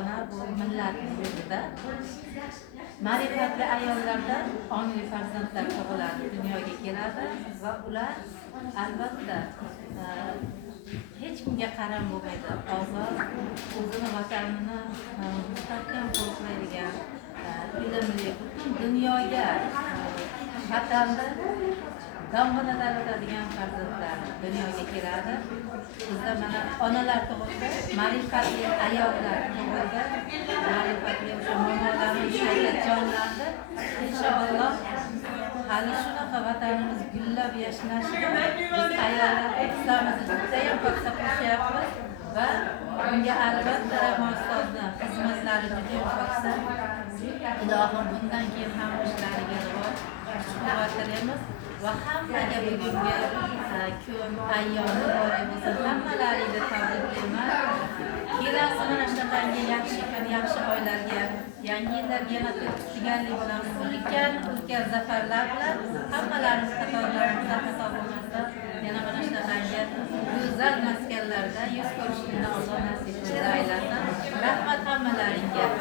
ona bu millatning o'zida ma'rifatli ayollardan ongli farzandlar tug'iladi, dunyoga keladi va ular albatta hech kimga qaram bo'lmaydi. Ozod, o'zini vatanini mustahkam qo'riqlaydigan, ilmli, butun dunyoga vatanni dong'ini taratadigan farzandlar dunyoga keladi. Bizda mana onalar tug'ildi, ma'rifatli ayollar tug'ildi, ma'rifatli o'sha momolarimiz hayratjonlandi. Inshaalloh hali shunaqa vatanimiz gullab yashnashida biz ayollar islomimizni judayam poksa qilishyapmiz va bunga albatta Rahmon ustozning xizmatlari juda poksa. Ilohim bundan keyin ham ishlariga rivoj tilaymiz va hammaga bugungi kun ayyom muborak bo'lsin. Hammalaringni tabriklayman. Kelasi mana shunaqangi yaxshi kun, yaxshi oylarga, yangi yillarga yana tuganlik bilan ulkan zafarlar bilan hammalarimiz qatorlarimizda xato bo'lmasdan yana mana shunaqangi go'zal maskanlarda yuz ko'rishni Alloh